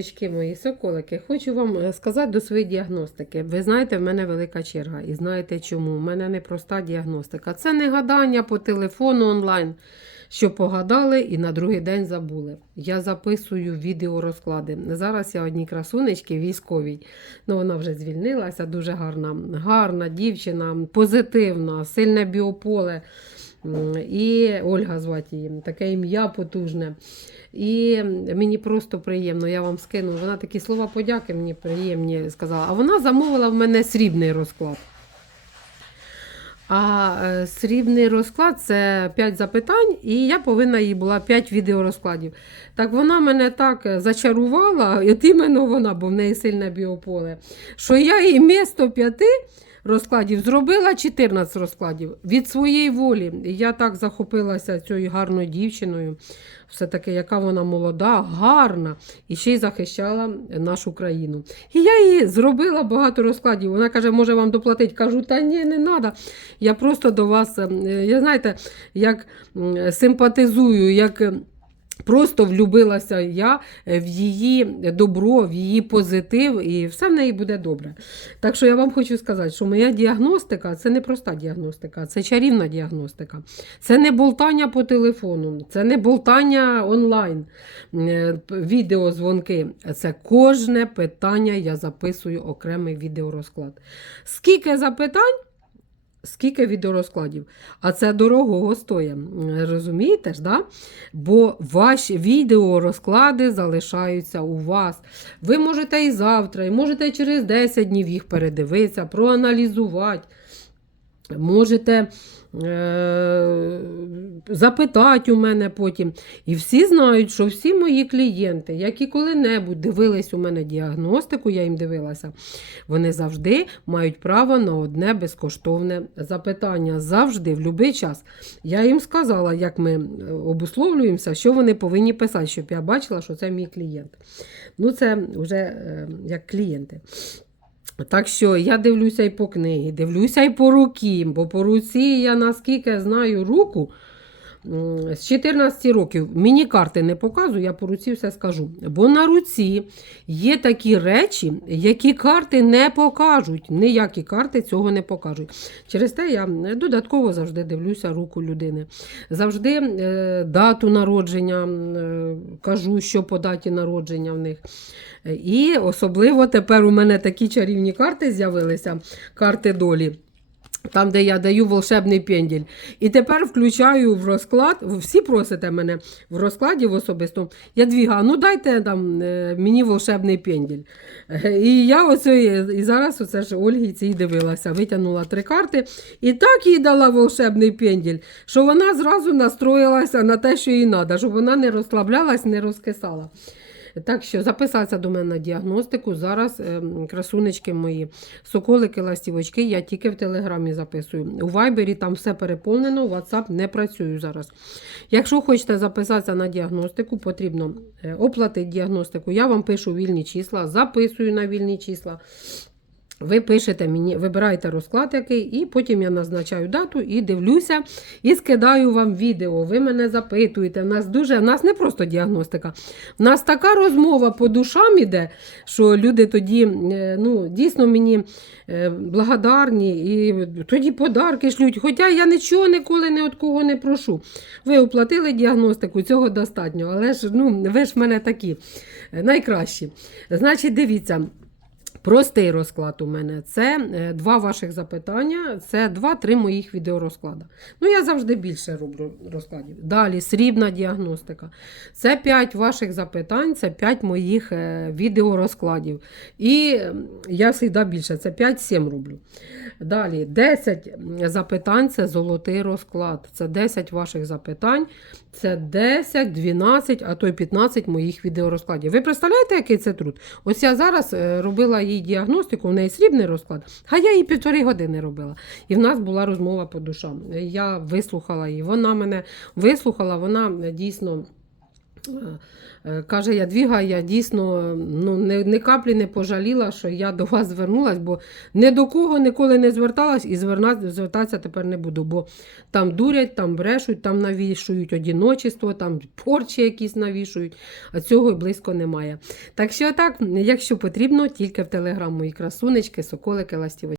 Дочки мої соколики, хочу вам е, сказати до своєї діагностики. Ви знаєте, в мене велика черга. І знаєте чому? У мене непроста діагностика. Це не гадання по телефону онлайн, що погадали і на другий день забули. Я записую відеорозклади. Зараз я одній красунечки військовій. Ну, вона вже звільнилася, дуже гарна, гарна дівчина, позитивна, сильне біополе. І Ольга звати її, таке ім'я потужне. І мені просто приємно, я вам скину. Вона такі слова подяки мені приємні сказала. А вона замовила в мене срібний розклад. А е, срібний розклад це 5 запитань, і я повинна їй була 5 відеорозкладів. Так вона мене так зачарувала, от іменно вона, бо в неї сильне біополе, що я їй місто 5 розкладів зробила 14 розкладів від своєї волі. Я так захопилася цією гарною дівчиною. Все-таки, яка вона молода, гарна і ще й захищала нашу країну. І я їй зробила багато розкладів. Вона каже, може вам доплатити. Кажу, та ні, не треба. Я просто до вас, е, я знаєте, як симпатизую, як. Просто влюбилася я в її добро, в її позитив, і все в неї буде добре. Так що я вам хочу сказати, що моя діагностика це не проста діагностика, це чарівна діагностика. Це не болтання по телефону, це не болтання онлайн, е, відеозвонки. Це кожне питання я записую окремий відеорозклад. Скільки запитань? Скільки відеорозкладів? А це дорогого стоє, Розумієте ж, да? Бо ваші відеорозклади залишаються у вас. Ви можете і завтра, і можете через 10 днів їх передивитися, проаналізувати. Можете е- запитати у мене потім. І всі знають, що всі мої клієнти, які коли-небудь дивились у мене діагностику, я їм дивилася, вони завжди мають право на одне безкоштовне запитання. Завжди, в будь-який час. Я їм сказала, як ми е, обусловлюємося, що вони повинні писати, щоб я бачила, що це мій клієнт. Ну, це вже е, як клієнти. Так що я дивлюся і по книгі, дивлюся і по руки, бо по руці я наскільки знаю руку. З 14 років мені карти не показую, я по руці все скажу. Бо на руці є такі речі, які карти не покажуть. Ніякі карти цього не покажуть. Через те я додатково завжди дивлюся руку людини. Завжди е, дату народження е, кажу, що по даті народження в них. Е, І особливо тепер у мене такі чарівні карти з'явилися, карти долі. Там, де я даю волшебний пенділь. І тепер включаю в розклад. Всі просите мене в розкладі в особистому. Я двіга, ну дайте там е, мені волшебний пенділь. І я оце, і зараз оце ж Ольгі цій дивилася, витягнула три карти і так їй дала волшебний пенділь, що вона зразу настроїлася на те, що їй треба, щоб вона не розслаблялась, не розкисала. Так що записатися до мене на діагностику. Зараз ем, красунечки мої, соколики, ластівочки, я тільки в телеграмі записую. У вайбері там все переповнено, WhatsApp не працюю зараз. Якщо хочете записатися на діагностику, потрібно е, оплатити діагностику. Я вам пишу вільні числа, записую на вільні числа. Ви пишете мені, вибираєте розклад який, і потім я назначаю дату і дивлюся, і скидаю вам відео. Ви мене запитуєте. У нас дуже, в нас не просто діагностика. У нас така розмова по душам іде, що люди тоді е, ну, дійсно мені е, благодарні і тоді подарки шлють. Хоча я нічого ніколи ні від кого не прошу. Ви оплатили діагностику, цього достатньо. Але ж ну, ви ж в мене такі е, найкращі. Значить, дивіться. Простий розклад у мене це е, два ваших запитання, це два-три моїх відеорозклада. Ну, я завжди більше роблю розкладів. Далі срібна діагностика. Це 5 ваших запитань, це 5 моїх е, відеорозкладів. І я завжди більше, це 5-7 роблю. Далі 10 запитань це золотий розклад. Це 10 ваших запитань, це 10, 12, а то й 15 моїх відеорозкладів. Ви представляєте, який це труд? Ось я зараз е, робила їй діагностику, у неї срібний розклад, а я її півтори години робила. І в нас була розмова по душам. Я вислухала її, вона мене вислухала, вона е, дійсно. Е, Каже, Ядвіга, я дійсно ну, не, не каплі не пожаліла, що я до вас звернулась, бо ні до кого ніколи не зверталась і зверна, звертатися тепер не буду, бо там дурять, там брешуть, там навішують одіночество, там порчі якісь навішують, а цього й близько немає. Так що так, якщо потрібно, тільки в телеграм мої красунечки, соколики, ластівочки.